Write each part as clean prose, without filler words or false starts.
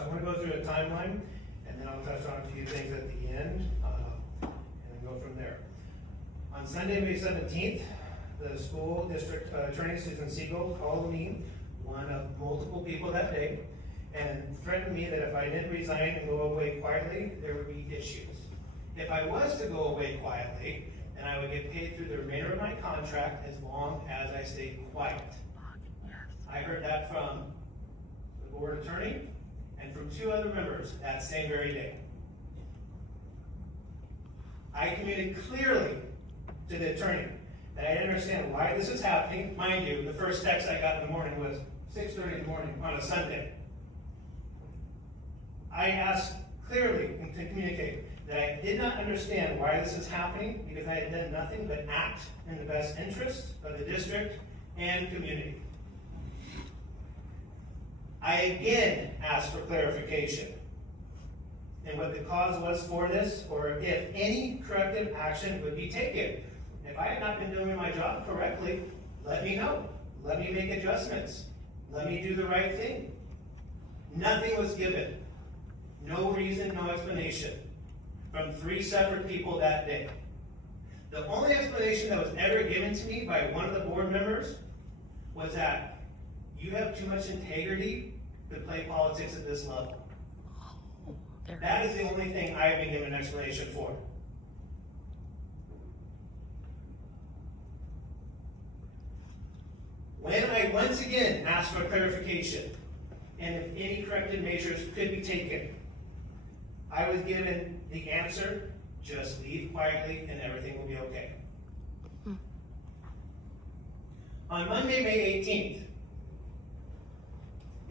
So I want to go through a timeline, and then I'll touch on a few things at the end, and then go from there. On Sunday, May 17th, the school district attorney, Susan Siegel, called me, one of multiple people that day, and threatened me that if I didn't resign and go away quietly, there would be issues. If I was to go away quietly, then I would get paid through the remainder of my contract as long as I stayed quiet. I heard that from the board attorney and from 2 other members that same very day. I communicated clearly to the attorney that I didn't understand why this was happening. Mind you, the first text I got in the morning was 6:30 in the morning on a Sunday. I asked clearly to communicate that I did not understand why this was happening because I had done nothing but act in the best interest of the district and community. I again asked for clarification and what the cause was for this, or if any corrective action would be taken. If I had not been doing my job correctly, let me know. Let me make adjustments. Let me do the right thing. Nothing was given. No reason, no explanation from 3 separate people that day. The only explanation that was ever given to me by one of the board members was that you have too much integrity to play politics at this level. That is the only thing I have been given an explanation for. When I once again asked for clarification and if any corrective measures could be taken, I was given the answer, just leave quietly and everything will be okay. On Monday, May 18th,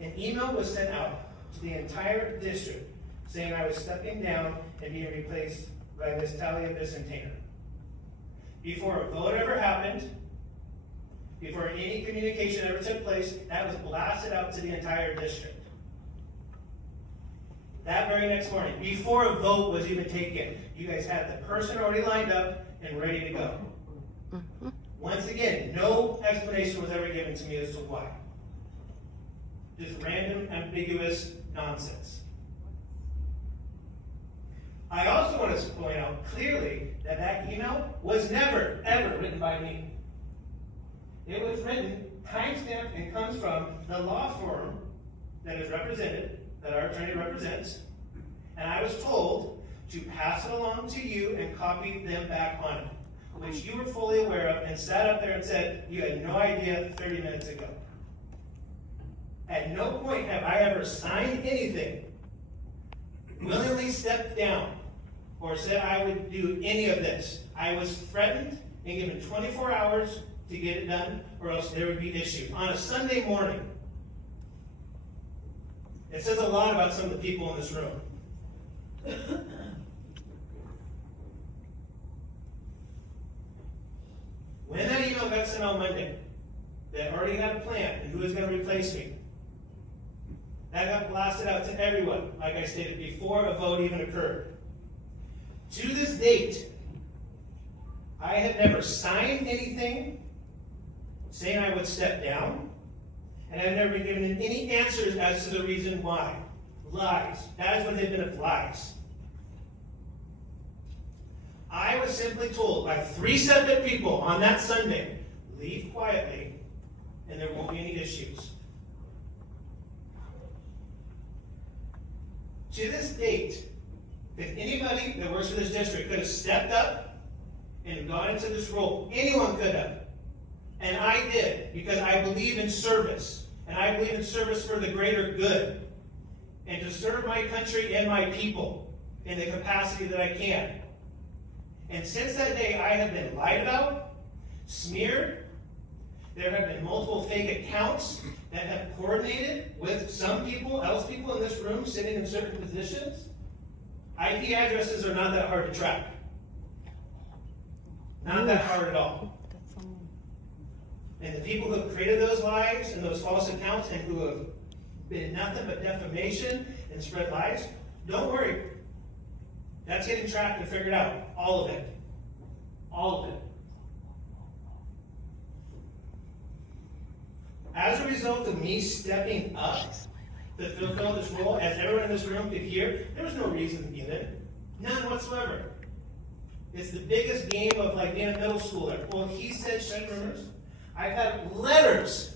an email was sent out to the entire district saying I was stepping down and being replaced by Ms. Talia Vicentana. Before a vote ever happened, before any communication ever took place, that was blasted out to the entire district. That very next morning, before a vote was even taken, you guys had the person already lined up and ready to go. Once again, no explanation was ever given to me as to why. Just random, ambiguous nonsense. I also want to point out clearly that that email was never, ever written by me. It was written, timestamped, and comes from the law firm that is represented, that our attorney represents, and I was told to pass it along to you and copy them back on it, which you were fully aware of and sat up there and said you had no idea 30 minutes ago. At no point have I ever signed anything, willingly stepped down, or said I would do any of this. I was threatened and given 24 hours to get it done, or else there would be issues. On a Sunday morning. It says a lot about some of the people in this room. When that email got sent on Monday, they already had a plan and who was going to replace me. That got blasted out to everyone, like I stated, before a vote even occurred. To this date, I have never signed anything saying I would step down, and I've never been given any answers as to the reason why. Lies. That is what they've been, of lies. I was simply told by 3 separate people on that Sunday, leave quietly, and there won't be any issues. To this date, if anybody that works for this district could have stepped up and gone into this role, anyone could have. And I did, because I believe in service. And I believe in service for the greater good. And to serve my country and my people in the capacity that I can. And since that day, I have been lied about, smeared. There have been multiple fake accounts that have coordinated with some people, else people in this room sitting in certain positions. IP addresses are not that hard to track. Not that hard at all. And the people who have created those lies and those false accounts and who have been nothing but defamation and spread lies, don't worry. That's getting tracked and figured out. All of it. All of it. As a result of me stepping up, to fulfill this role, as everyone in this room could hear, there was no reason given. None whatsoever. It's the biggest game of like being a middle schooler. Well, he said such rumors. I've had letters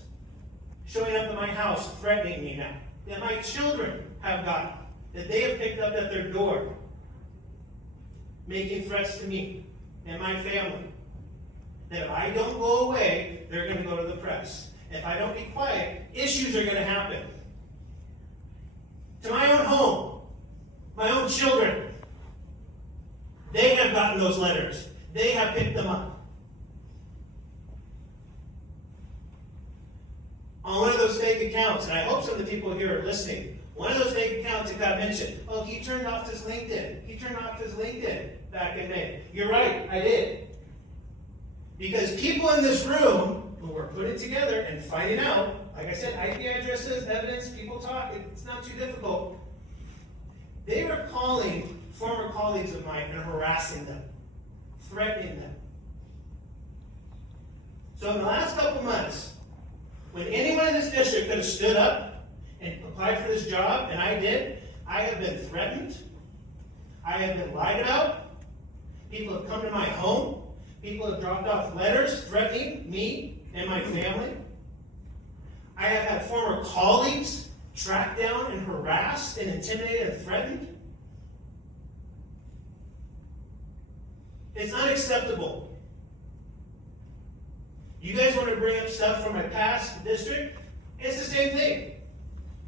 showing up at my house threatening me now, that my children have gotten, that they have picked up at their door, making threats to me and my family. That if I don't go away, they're going to go to the press. If I don't be quiet, issues are going to happen. To my own home, my own children, they have gotten those letters. They have picked them up. On one of those fake accounts, and I hope some of the people here are listening, one of those fake accounts that got mentioned, oh, he turned off his LinkedIn. He turned off his LinkedIn back in May. You're right, I did. Because people in this room who were putting together and finding out, like I said, IP addresses, evidence, people talk, it's not too difficult. They were calling former colleagues of mine and harassing them, threatening them. So in the last couple months, when anyone in this district could have stood up and applied for this job, and I did, I have been threatened. I have been lied about. People have come to my home. People have dropped off letters threatening me and my family. I have had former colleagues tracked down and harassed and intimidated and threatened. It's unacceptable. You guys want to bring up stuff from my past district? It's the same thing.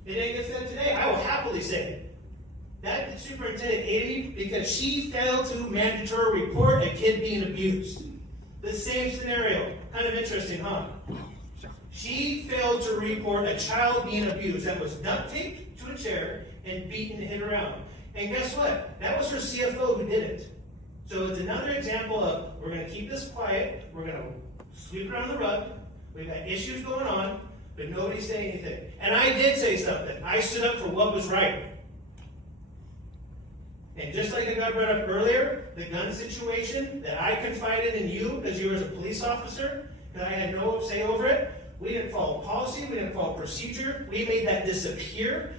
It ain't get said today. I will happily say it. That superintendent aided me because she failed to mandatory report a kid being abused. The same scenario. Kind of interesting, huh? She failed to report a child being abused that was duct taped to a chair and beaten and hit around. And guess what? That was her CFO who did it. So it's another example of we're going to keep this quiet. We're going to sweep it under the rug. We've got issues going on, but nobody's saying anything. And I did say something. I stood up for what was right. And just like I got brought up earlier, the gun situation that I confided in you because you were a police officer, because I had no say over it, we didn't follow policy, we didn't follow procedure, we made that disappear.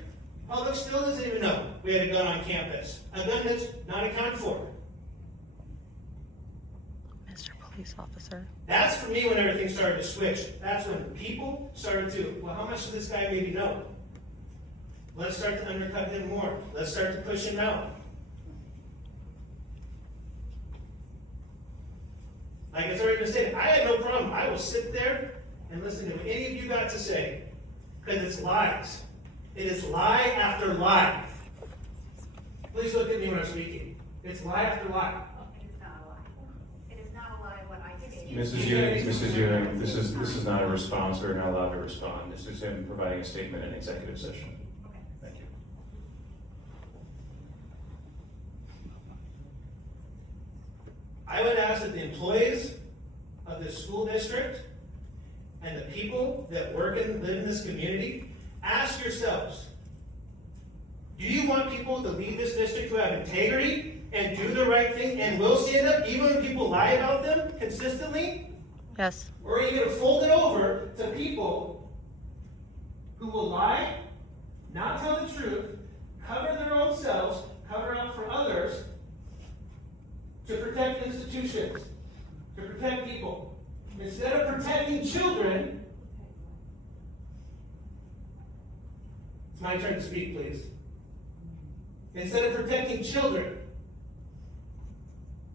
Public still doesn't even know we had a gun on campus. A gun that's not accounted for. Mr. Police Officer. That's for me when everything started to switch. That's when people started to, well, how much does this guy maybe know? Let's start to undercut him more. Let's start to push him out. Like it's already been stated, I had no problem. I will sit there and listen to what any of you got to say. Because it's lies. It is lie after lie. Please look at me when I'm speaking. It's lie after lie. It is not a lie. It is not a lie what I did. Mrs. Ewing, this is not a response. We're not allowed to respond. This is him providing a statement in executive session. Okay. Thank you. I would ask that the employees of this school district and the people that work and live in this community, ask yourselves, do you want people to leave this district who have integrity and do the right thing and will stand up even when people lie about them consistently? Yes. Or are you going to fold it over to people who will lie, not tell the truth, cover their own selves, cover up for others, to protect institutions, to protect people? Instead of protecting children, it's my turn to speak, please. Instead of protecting children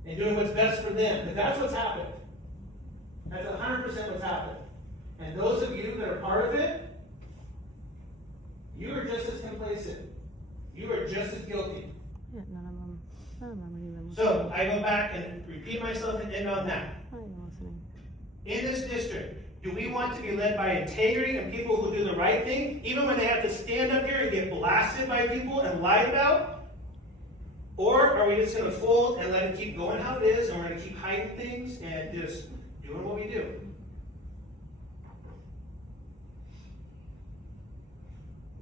and doing what's best for them, because that's what's happened. That's 100% what's happened. And those of you that are part of it, you are just as complacent. You are just as guilty. Yeah, none of them are even listening. So I go back and repeat myself and end on that. Not even listening. In this district, do we want to be led by integrity and people who do the right thing, even when they have to stand up here and get blasted by people and lied about? Or are we just going to fold and let it keep going how it is, and we're going to keep hiding things and just doing what we do?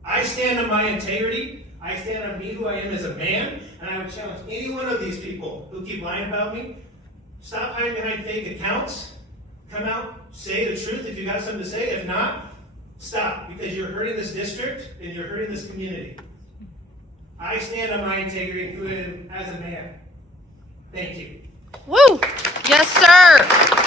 I stand on my integrity. I stand on me, who I am as a man, and I would challenge any one of these people who keep lying about me. Stop hiding behind fake accounts. Come out, say the truth if you got something to say. If not, Stop, because you're hurting this district and you're hurting this community. I stand on my integrity as a man. Thank you. Woo! Yes, sir.